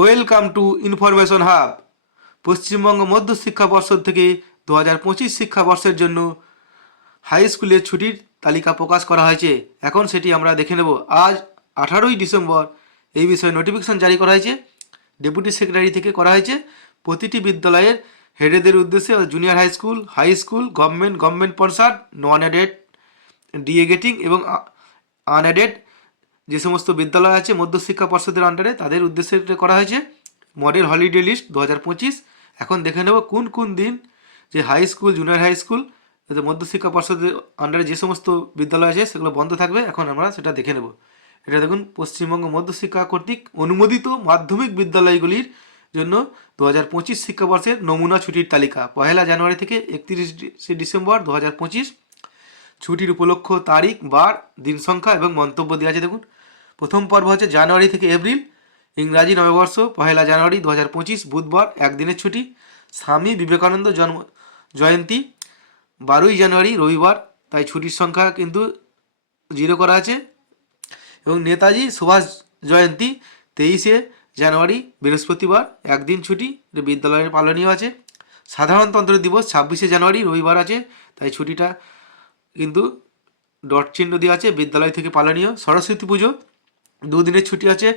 Welcome to information hub. Paschimbanga Madhya Shiksha Parshad থেকে দু হাজার পঁচিশ শিক্ষাবর্ষের জন্য হাই স্কুলের ছুটির তালিকা প্রকাশ করা হয়েছে। এখন সেটি আমরা দেখে নেব। আজ আঠারোই ডিসেম্বর এই বিষয়ে নোটিফিকেশন জারি করা হয়েছে। ডেপুটি সেক্রেটারি থেকে করা হয়েছে। প্রতিটি বিদ্যালয়ের হেডেদের উদ্দেশ্যে junior high school high school government government sponsored non aided ডিএগেটিং এবং আনএডেড যে সমস্ত বিদ্যালয় আছে মধ্যশিক্ষা পর্ষদের আন্ডারে তাদের উদ্দেশ্যে করা হয়েছে। মডেল হলিডে লিস্ট দু হাজার পঁচিশ। এখন দেখে নেব কোন কোন দিন যে high school junior high school Madhyashiksha পর্ষদের আন্ডারে যে সমস্ত বিদ্যালয় আছে, সেগুলো বন্ধ থাকবে। এখন আমরা সেটা দেখে নেব। এটা দেখুন, পশ্চিমবঙ্গ মধ্যশিক্ষা কর্তৃক অনুমোদিত মাধ্যমিক বিদ্যালয়গুলির জন্য দু হাজার পঁচিশ শিক্ষাবর্ষের নমুনা ছুটির তালিকা। পহেলা জানুয়ারি থেকে একত্রিশে ডিসেম্বর দু হাজার পঁচিশ। ছুটির উপলক্ষ, তারিখ, বার, দিন সংখ্যা এবং মন্তব্য দেওয়া আছে। দেখুন প্রথম পর্ব হচ্ছে জানুয়ারি থেকে এপ্রিল, ইংরাজি নববর্ষ, পহেলা জানুয়ারি দু হাজার পঁচিশ, বুধবার, একদিনের ছুটি। স্বামী বিবেকানন্দ জন্ম, জয়ন্তী, বারোই জানুয়ারি, রবিবার, তাই ছুটির সংখ্যা কিন্তু জিরো করা আছে। এবং নেতাজি সুভাষ জয়ন্তী, তেইশে জানুয়ারি, বৃহস্পতিবার, একদিন ছুটি বিদ্যালয়ের পালনীয় আছে। সাধারণতন্ত্র দিবস, ছাব্বিশে জানুয়ারি, রবিবার আছে, তাই ছুটিটা কিন্তু ডট চিহ্ন দেওয়া আছে, বিদ্যালয় থেকে পালনীয়। সরস্বতী পুজো দুদিনের ছুটি আছে,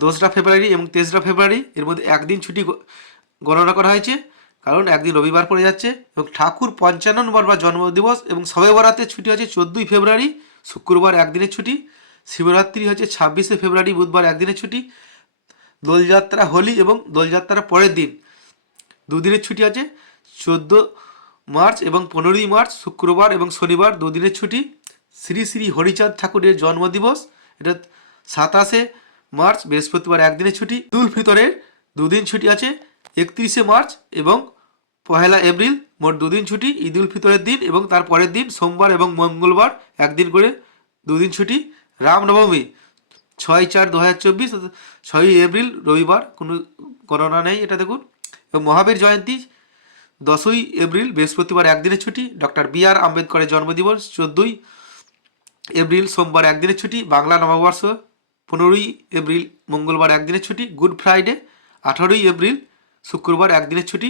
দোসরা ফেব্রুয়ারি এবং তেসরা ফেব্রুয়ারি। এর মধ্যে একদিন ছুটি গণনা করা হয়েছে, কারণ একদিন রবিবার পড়ে যাচ্ছে এবং ঠাকুর পঞ্চাননবার বা জন্মদিবস এবং সবে বরাতে ছুটি আছে চোদ্দোই ফেব্রুয়ারি, শুক্রবার একদিনের ছুটি, শিবরাত্রি হচ্ছে ছাব্বিশে ফেব্রুয়ারি, বুধবার একদিনের ছুটি, দোলযাত্রা, হোলি এবং দোলযাত্রার পরের দিন। দুদিনের ছুটি আছে, চোদ্দ মার্চ এবং পনেরোই মার্চ, শুক্রবার এবং শনিবার দুদিনের ছুটি। শ্রী শ্রী হরিচাঁদ ঠাকুরের জন্মদিবস এটা সাতাশে মার্চ, বৃহস্পতিবার একদিনের ছুটি। দুল ফিতরের দুদিন ছুটি আছে, একত্রিশে মার্চ এবং পহেলা এপ্রিল মোট দুদিন ছুটি। ঈদুল ফিতরের দিন এবং তার পরের দিন, সোমবার এবং মঙ্গলবার একদিন করে দুদিন ছুটি। রামনবমী, ছয় চার দু হাজার চব্বিশ ছয়ই এপ্রিল, রবিবার, কোনো গণনা নেই এটা দেখুন। এবং মহাবীর জয়ন্তী, দশই এপ্রিল, বৃহস্পতিবার একদিনের ছুটি। ডক্টর বি আর আম্বেদকরের জন্মদিবস, চোদ্দোই এপ্রিল সোমবার একদিনের ছুটি, বাংলা নববর্ষ পনেরোই এপ্রিল মঙ্গলবার একদিনের ছুটি, গুড ফ্রাইডে আঠারোই এপ্রিল শুক্রবার একদিনের ছুটি,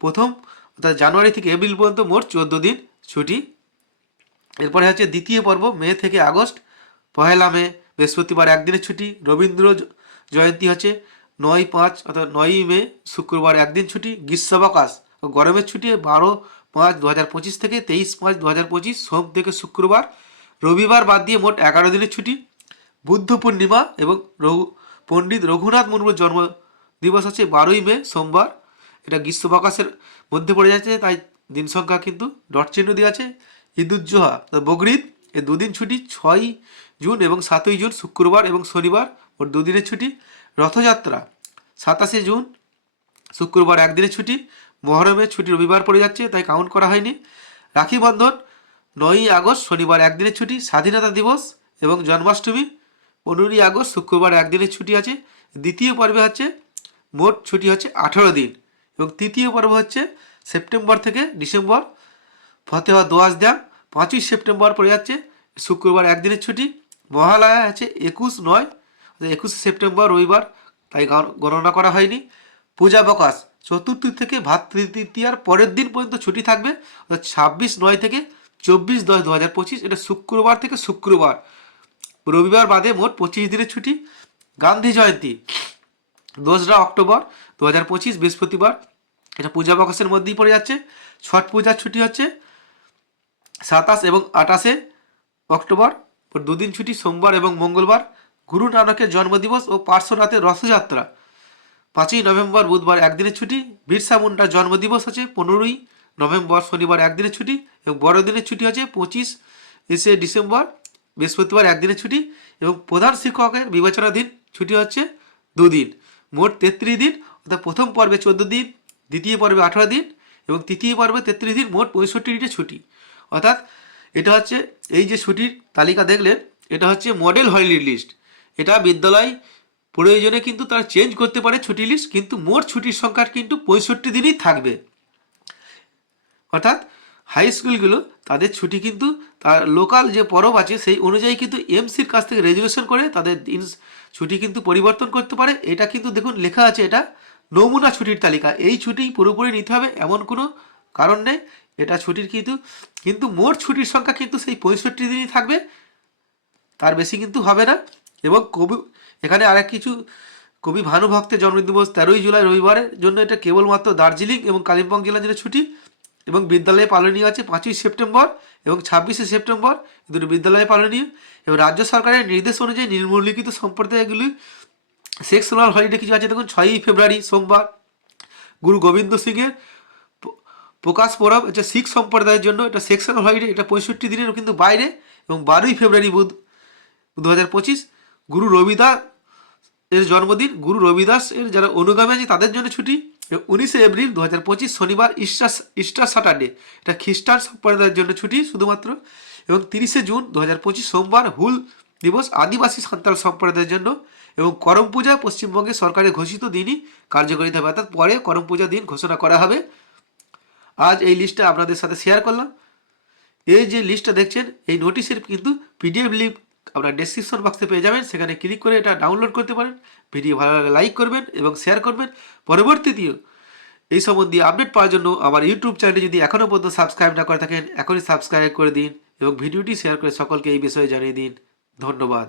প্রথম অর্থাৎ জানুয়ারি থেকে এপ্রিল পর্যন্ত মোট চোদ্দ দিন ছুটি। এরপরে হচ্ছে দ্বিতীয় পর্ব, মে থেকে আগস্ট, পহেলা মে, বৃহস্পতিবার একদিনের ছুটি, রবীন্দ্র জয়ন্তী হচ্ছে নয় পাঁচ অর্থাৎ নয়ই মে, শুক্রবার একদিন ছুটি গ্রীষ্মাবকাশ গরমের ছুটি বারো পাঁচ দু হাজার পঁচিশ থেকে তেইশ পাঁচ দু হাজার পঁচিশ, সোম থেকে শুক্রবার রবিবার বাদ দিয়ে মোট এগারো দিনের ছুটি। বুদ্ধ পূর্ণিমা এবং রঘু, পণ্ডিত রঘুনাথ মুর্মুর জন্ম দিবস হচ্ছে বারোই মে, সোমবার। এটা গ্রীষ্মাবকাশের মধ্যে পড়ে যাচ্ছে, তাই দিন সংখ্যা কিন্তু ডট চিহ্ন দেওয়া আছে। ঈদুজ্জোহা বগরিদ এ দুদিন ছুটি, ছয়ই জুন এবং সাতই জুন, শুক্রবার এবং শনিবার ওর দুদিনের ছুটি। রথযাত্রা, সাতাশে জুন, শুক্রবার একদিনের ছুটি। মহরমের ছুটি রবিবার পড়ে যাচ্ছে, তাই কাউন্ট করা হয়নি। রাখি বন্ধন নয়ই আগস্ট শনিবার একদিনের ছুটি, স্বাধীনতা দিবস এবং জন্মাষ্টমী। পনেরোই আগস্ট শুক্রবার একদিনের ছুটি আছে। দ্বিতীয় পর্বে হচ্ছে, মোট ছুটি হচ্ছে আঠেরো দিন এবং তৃতীয় পর্ব হচ্ছে সেপ্টেম্বর থেকে ডিসেম্বর। ফতেহা দোয়াজ দ্যাম পাঁচই সেপ্টেম্বর পড়ে যাচ্ছে, শুক্রবার একদিনের ছুটি। মহালয়া আছে একুশ নয় একুশে সেপ্টেম্বর, রবিবার, তাই গণ- গণনা করা হয়নি। পূজা পূজাবকাশ চতুর্থ থেকে ভাতৃতীয়ার পরের দিন পর্যন্ত ছুটি থাকবে, অর্থাৎ ছাব্বিশ নয় থেকে চব্বিশ দশ দু হাজার পঁচিশ, এটা শুক্রবার থেকে শুক্রবার। রবিবার বাদে মোট পঁচিশ দিনের ছুটি, গান্ধী জয়ন্তী, দোসরা অক্টোবর দু হাজার পঁচিশ, বৃহস্পতিবার। এটা পূজা পূজাবকাশের মধ্যেই পড়ে যাচ্ছে। ছট পূজার ছুটি হচ্ছে সাতাশ এবং আঠাশে অক্টোবর। দুদিন ছুটি, সোমবার এবং মঙ্গলবার। গুরু নানকের জন্মদিবস ও পার্শ্বনাথের রথযাত্রা। পাঁচই নভেম্বর বুধবার একদিনের ছুটি। বিরসা মুন্ডার জন্মদিবস আছে পনেরোই নভেম্বর, শনিবার একদিনের ছুটি এবং বড়দিনের ছুটি আছে পঁচিশ এসে ডিসেম্বর, বৃহস্পতিবার একদিনের ছুটি এবং প্রধান শিক্ষকের বিবেচনাধীন ছুটি হচ্ছে দুদিন। মোট তেত্রিশ দিন, অর্থাৎ প্রথম পর্বে চোদ্দ দিন, দ্বিতীয় পর্বে আঠারো দিন এবং তৃতীয় পর্বে তেত্রিশ দিন, মোট পঁয়ষট্টি দিনের ছুটি। অর্থাৎ এটা হচ্ছে এই যে ছুটির তালিকা দেখলেন, এটা হচ্ছে মডেল হলিডে লিস্ট। এটা বিদ্যালয় প্রয়োজনে কিন্তু তারা চেঞ্জ করতে পারে ছুটি লিস্ট, কিন্তু মোট ছুটির সংখ্যা কিন্তু পঁয়ষট্টি দিনই থাকবে। অর্থাৎ হাই স্কুলগুলো তাদের ছুটি কিন্তু তার লোকাল যে পরব আছে, সেই অনুযায়ী কিন্তু এমসির কাছ থেকে রেজুলেশন করে তাদের দিন ছুটি কিন্তু পরিবর্তন করতে পারে। এটা কিন্তু দেখুন, লেখা আছে এটা, নমুনা ছুটির তালিকা। এই ছুটি পুরোপুরি নিতে হবে, এমন কোনো কারণ নেই। এটা ছুটির কিন্তু কিন্তু মোট ছুটির সংখ্যা কিন্তু সেই পঁয়ষট্টি দিনই থাকবে। তার বেশি কিন্তু হবে না। এবং কবি, এখানে আরেক কিছু, কবি ভানুভক্তের জন্মদিন দিবস তেরোই জুলাই রবিবারের জন্য এটা কেবলমাত্র দার্জিলিং এবং কালিম্পং জেলার জন্য ছুটি। এবং বিদ্যালয়ে পালনীয় আছে পাঁচই সেপ্টেম্বর এবং ছাব্বিশে সেপ্টেম্বর দুটো বিদ্যালয়ে পালনীয়। এবং রাজ্য সরকারের নির্দেশ অনুযায়ী নিম্নলিখিত সম্প্রদায়গুলি সেকশনাল হলিডে কিছু আছে, দেখুন, ছয়ই ফেব্রুয়ারি, সোমবার, গুরু গোবিন্দ সিংয়ের প্রকাশ পরব, এটা শিখ সম্প্রদায়ের জন্য, এটা সেকশনাল হলিডে, এটা পঁয়ষট্টি দিনের, কিন্তু বাইরে, এবং বারোই ফেব্রুয়ারি বুধ দু হাজার পঁচিশ, গুরু রবিদাস, এর জন্মদিন, গুরু রবিদাস এর যারা অনুগামী আছে, তাদের জন্য ছুটি। উনিশে এপ্রিল দু হাজার পঁচিশ শনিবার, ইস্টার ইস্টার স্যাটারডে। এটা খ্রিস্টান সম্প্রদায়ের জন্য ছুটি শুধুমাত্র। এবং তিরিশে জুন দু হাজার পঁচিশ সোমবার হুল দিবস আদিবাসী সান্তাল সম্প্রদায়ের জন্য। এবং করম পূজা পশ্চিমবঙ্গে সরকারের ঘোষিত দিনই কার্যকরিতা হবে। অর্থাৎ পরে করম পূজা দিন ঘোষণা করা হবে। আজ এই লিস্টটা আপনাদের সাথে শেয়ার করলাম। এই যে লিস্টটা দেখছেন, এই নোটিশের কিন্তু পিডিএফ লিঙ্ক আপনার ডেসক্রিপশন বক্সে পেয়ে যাবেন, সেখানে ক্লিক করে এটা ডাউনলোড করতে পারেন ভিডিও ভালো লাগলে লাইক করবেন এবং শেয়ার করবেন। পরবর্তীতেও এই সম্বন্ধে আপডেট পাওয়ার জন্য আমার ইউটিউব চ্যানেলে যদি এখনও পর্যন্ত সাবস্ক্রাইব না করে থাকেন, এখনই সাবস্ক্রাইব করে দিন এবং ভিডিওটি শেয়ার করে সকলকে এই বিষয়ে জানিয়ে দিন। ধন্যবাদ।